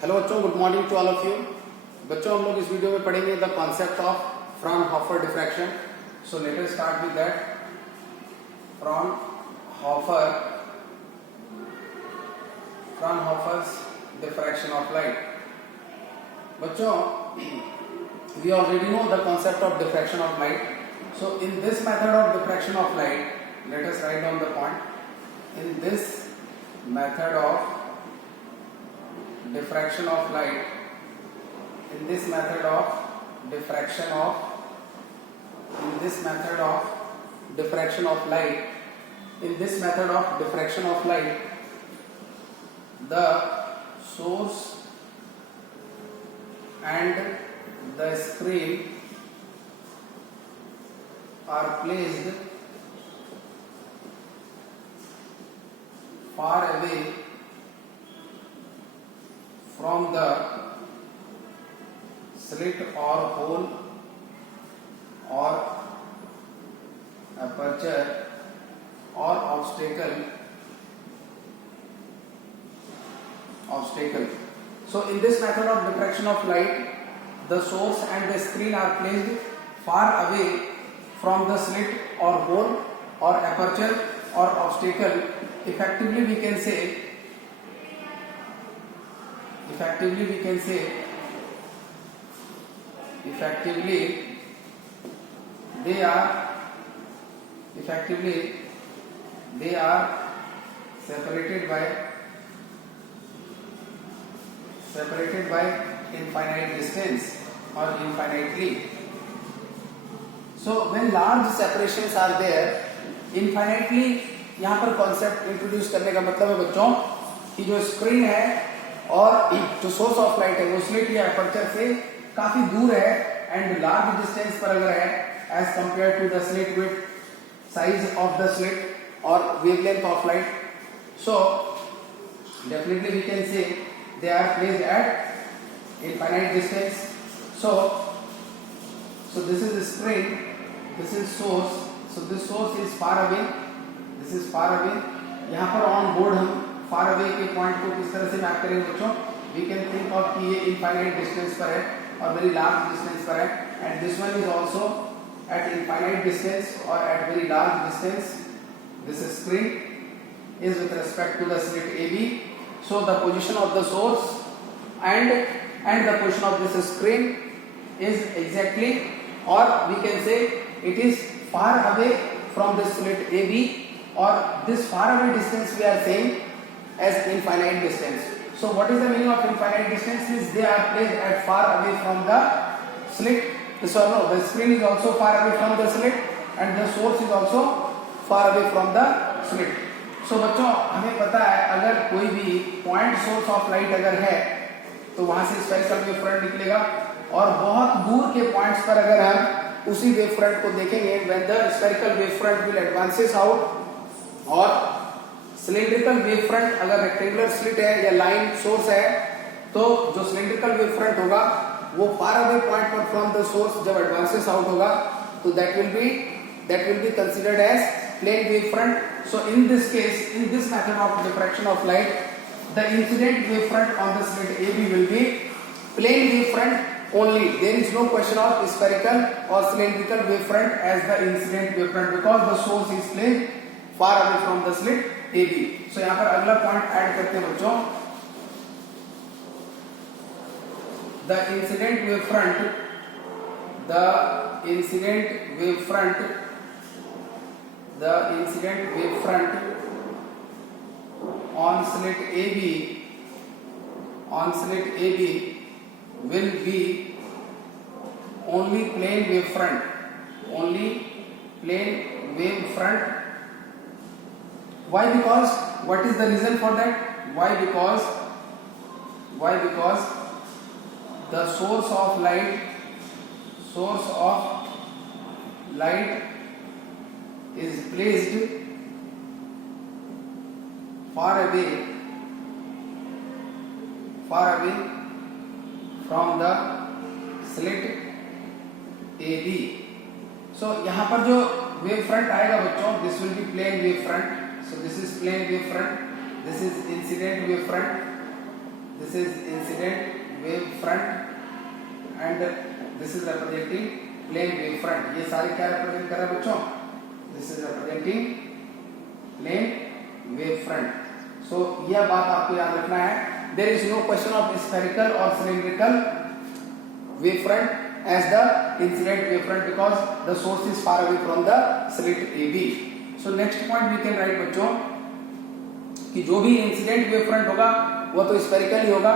Hello बच्चों, good morning to all of you. बच्चों, हम लोग इस वीडियो में पढ़ेंगे the concept of Fraunhofer diffraction. So let us start with that. Fraunhofer's diffraction of light. बच्चों, we already know the concept of diffraction of light. So in this method of diffraction of light, let us write down the point. In this method of diffraction of light, in this method of diffraction of light, the source and the screen are placed far away from the slit or hole or aperture or obstacle. So in this method of diffraction of light, the source and the screen are placed far away from the slit or hole or aperture or obstacle. Effectively we can say they are separated by infinite distance or infinitely. So when large separations are there, infinitely यहाँ पर concept introduce करने का मतलब है बच्चों कि जो screen है और जो सोर्स ऑफ लाइट है वो स्लिट या अपर्चर से काफी दूर है एंड लार्ज डिस्टेंस पर अगर है as compare to the slit with size of the slit और wavelength of light. So definitely we can say they are placed at infinite distance. So this is the screen, this is source. So this source is far away, this is far away. यहाँ पर on board हम far away के point को किस तरह से map करेंगे बच्चों? We can think of कि ये infinite distance पर है और very large distance पर है, and this one is also at infinite distance or at very large distance. This screen is with respect to the slit AB. So the position of the source and the position of this screen is exactly, or we can say it is far away from the slit AB, or this far away distance we are saying as infinite distance. So what is the meaning of infinite distance? Is they are placed at far away from the slit. So no, the screen is also far away from the slit and the source is also far away from the slit. So बच्चों, हमें पता है अगर कोई भी point source of light अगर है तो वहां से स्फेरिकल वेव फ्रंट निकलेगा, और बहुत दूर के पॉइंट्स पर अगर हम उसी वेव फ्रंट को देखेंगे when the spherical wave front will advances out, और सिलिंड्रिकल वेव फ्रंट अगर रेक्टेंगुलर स्लिट है या लाइन सोर्स है तो जो सिलिंड्रिकल वेव फ्रंट होगा वो फार अवे पॉइंट पर फ्रॉम द सोर्स जब एडवांसेस आउट होगा तो that will be considered as plane wave front. So in this case, in this method of diffraction of light, the incident wave front on the slit AB will be plane wave front only. There is no question of spherical or cylindrical wave front as the incident wave front because the source is placed far away from the slit AB. So यहाँ पर अगला point add करते हैं बच्चों. The incident wave front on slit AB will be only plane wave front. Why? Because what is the reason for that? Why? Because the source of light is placed far away from the slit AB. So यहाँ पर जो wave front आएगा बच्चों, this will be plane wave front. So this is plane wave front, this is incident wave front. this is incident wave front and this is representing plane wave front. ये सारे क्या represent कर रहा है बच्चों? This is representing plane wave front. So यह बात आपको याद रखना है. There is no question of spherical or cylindrical wave front as the incident wave front because the source is far away from the slit AB. So next point we can write बच्चों कि जो भी incident wave front होगा वो तो spherical ही होगा.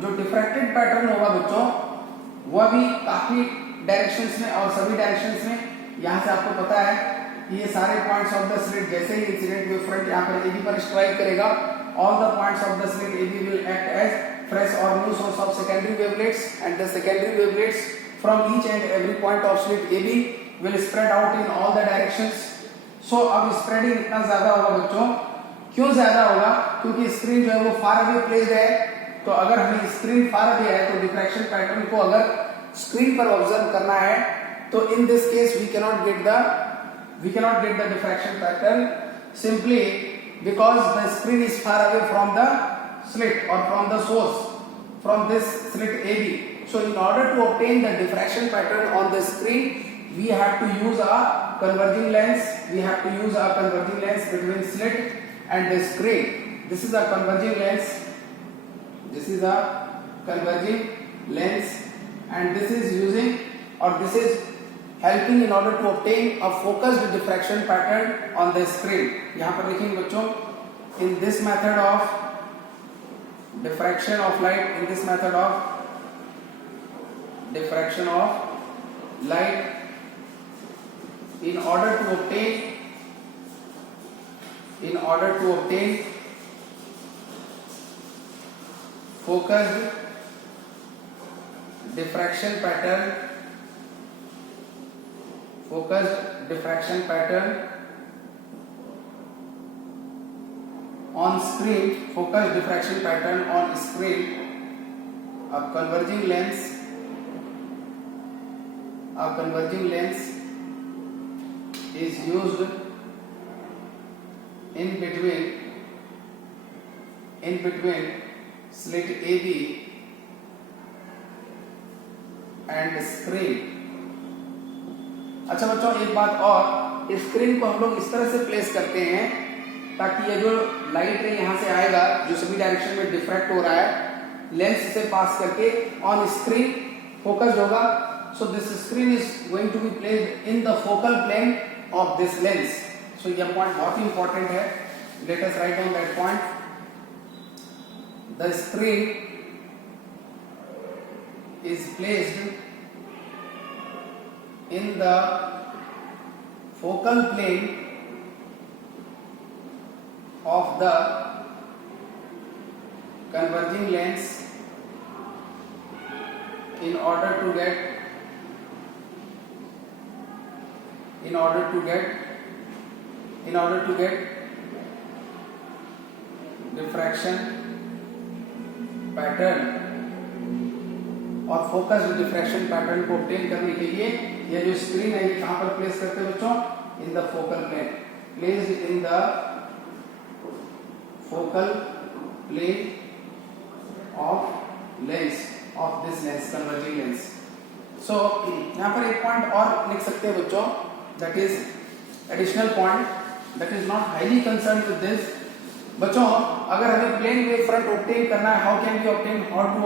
जो diffracted pattern होगा बच्चों वह भी काफी डायरेक्शंस में और सभी डायरेक्शंस में. यहाँ से आपको पता है कि ये सारे पॉइंट्स ऑफ द स्लिट जैसे ही इंसिडेंट वेव फ्रंट यहाँ पर AB पर स्ट्राइक करेगा, all the points of the slit AB will act as fresh or new source of secondary wavelets and the secondary wavelets from each and every point of slit AB will spread out in all the directions. So अब spreading इतना ज्यादा होगा बच्चों. क्यों ज्यादा होगा? क्योंकि screen जो है वो फार अवे प्लेस्ड है. तो अगर हमें स्क्रीन फार अवे है तो डिफ्रैक्शन पैटर्न को अगर स्क्रीन पर ऑब्जर्व करना है तो in this case we cannot get the diffraction pattern simply because the screen is far away from the slit or from the source from this slit AB. So in order to obtain the diffraction pattern on the screen we have to use a converging lens. We have to use a converging lens between slit and the screen. This is a converging lens. This is a converging lens and this is using or this is helping in order to obtain a focused diffraction pattern on the screen. यहाँ पर लिखेंगे बच्चों in this method of diffraction of light, in this method of diffraction of light, in order to obtain focused diffraction pattern on screen, focused diffraction pattern on screen, a converging lens is used in between slit AB and screen. अच्छा बच्चों एक बात और, screen को हम लोग इस तरह से प्लेस करते हैं ताकि ये जो लाइट है यहाँ से आएगा जो सभी डायरेक्शन में डिफ्रैक्ट हो रहा है लेंस से पास करके ऑन स्क्रीन फोकस्ड होगा. So this screen is going to be placed in the focal plane of this lens. सो यह पॉइंट बहुत ही इंपॉर्टेंट है. Let us write down that point. The screen is placed in the focal plane of the converging lens in order to get diffraction pattern और focused diffraction pattern को obtain करने के लिए यह जो स्क्रीन है ये कहां पर प्लेस करते हैं बच्चों? In the focal plane. Placed in the focal plane of lens of this lens, converging lens. सो यहां पर एक पॉइंट और लिख सकते हैं बच्चों, that is additional point that is not highly concern with this. बच्चों अगर हमें प्लेन वेव फ्रंट ऑब्टेन करना है, how can we obtain, how to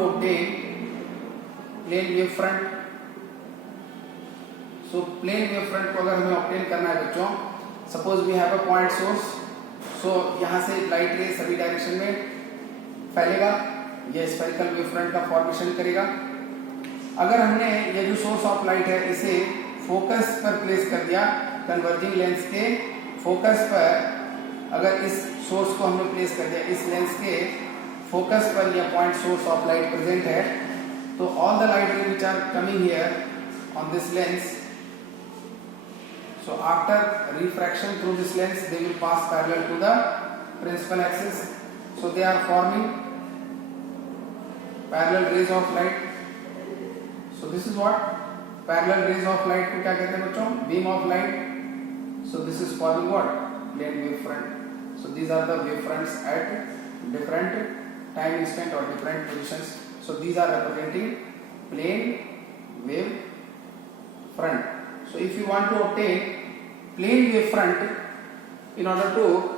obtain plane wave front. So plane wave front को अगर हमें obtain करना है बच्चों, suppose we have a point source. So यहाँ से लाइट रे सभी डायरेक्शन में फैलेगा, यह स्फेरिकल वेव फ्रंट का फॉर्मेशन करेगा. अगर हमने ये जो सोर्स ऑफ लाइट है इसे फोकस पर प्लेस कर दिया, कन्वर्जिंग लेंस के फोकस पर अगर इस सोर्स को हमने प्लेस कर दिया, इस लेंस के फोकस पर यह point source of light present है, तो all the light ray which are coming here on this lens, so after refraction through this lens they will pass parallel to the principal axis, so they are forming parallel rays of light. So this is what parallel rays of light को क्या कहते हैं बच्चों? beam of light. So this is forming what? Plane wave front. So these are the wave fronts at different time instant or different positions. So these are representing plane wave front. So if you want to obtain plane wave front, in order to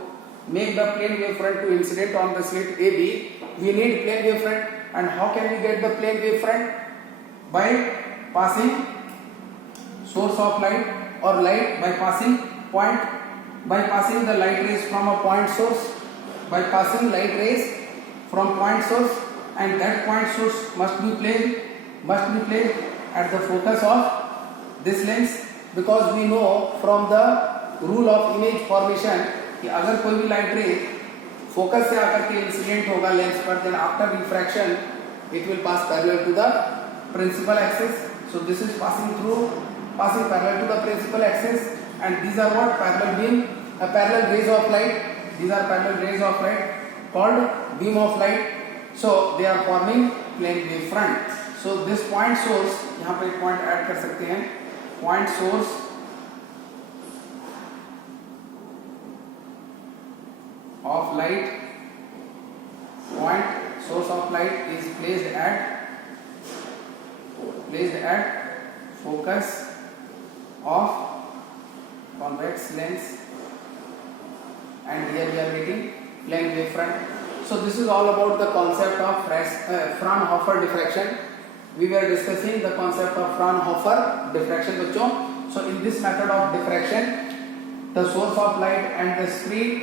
make the plane wave front to incident on the slit AB, we need plane wave front. And how can we get the plane wave front? By passing source of light or light by passing point, by passing the light rays from a point source, by passing light rays from point source, and that point source must be placed at the focus of this lens, because we know from the rule of image formation कि अगर कोई भी light रे focus से आकर के incident होगा lens पर, then after refraction it will pass parallel to the principal axis. So this is passing parallel to the principal axis, and these are what? Parallel rays of light. These are parallel rays of light called beam of light. So they are forming plane wave front. So this point source, यहाँ पे एक point add कर सकते हैं, point source of light, point source of light is placed at focus of convex lens, and here we are getting plane wave front. So this is all about the concept of Fraunhofer diffraction. We were discussing the concept of Fraunhofer diffraction, बच्चों. So in this method of diffraction, the source of light and the screen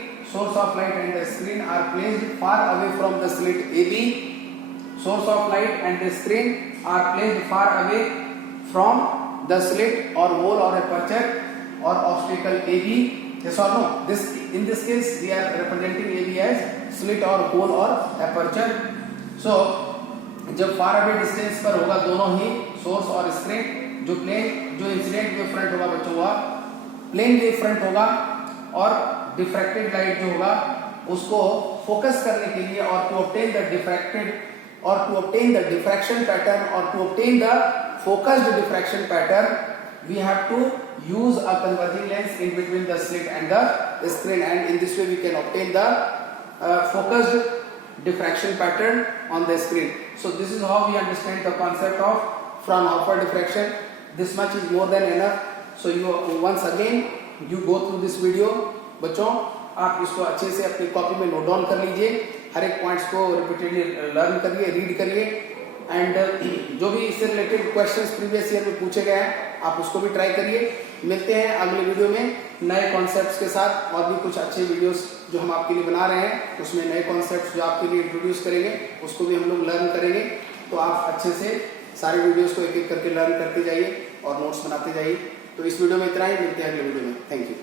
are placed far away from the slit AB. Source of light and the screen are placed far away from the slit or hole or aperture or obstacle AB. Yes or no? In this case we are representing AB as slit or hole or aperture. So जब far away distance पर होगा दोनों ही source और screen, जो incident wave front होगा बच्चों हुआ plane wave front होगा, और diffracted light जो होगा उसको focus करने के लिए और to obtain the diffraction pattern or to obtain the focused diffraction pattern, we have to use a converging lens in between the slit and the screen, and in this way we can obtain the focused diffraction pattern on the screen. So this is how we understand the concept of Fraunhofer diffraction. This much is more than enough. So you once again you go through this video. बच्चों आप इसको अच्छे से अपनी copy में note down कर लीजिए, हर एक पॉइंट्स को रिपीटेडली लर्न करिए, रीड करिए, एंड जो भी इससे रिलेटेड क्वेश्चंस प्रीवियस ईयर में पूछे गए हैं आप उसको भी ट्राई करिए. मिलते हैं अगले वीडियो में नए कॉन्सेप्ट्स के साथ, और भी कुछ अच्छे वीडियोस जो हम आपके लिए बना रहे हैं उसमें नए कॉन्सेप्ट्स जो आपके लिए इंट्रोड्यूस करेंगे उसको भी हम लोग लर्न करेंगे. तो आप अच्छे से सारे वीडियोस को एक एक करके लर्न करते जाइए और नोट्स बनाते जाइए. तो इस वीडियो में इतना ही, मिलते हैं अगले वीडियो में. Thank you.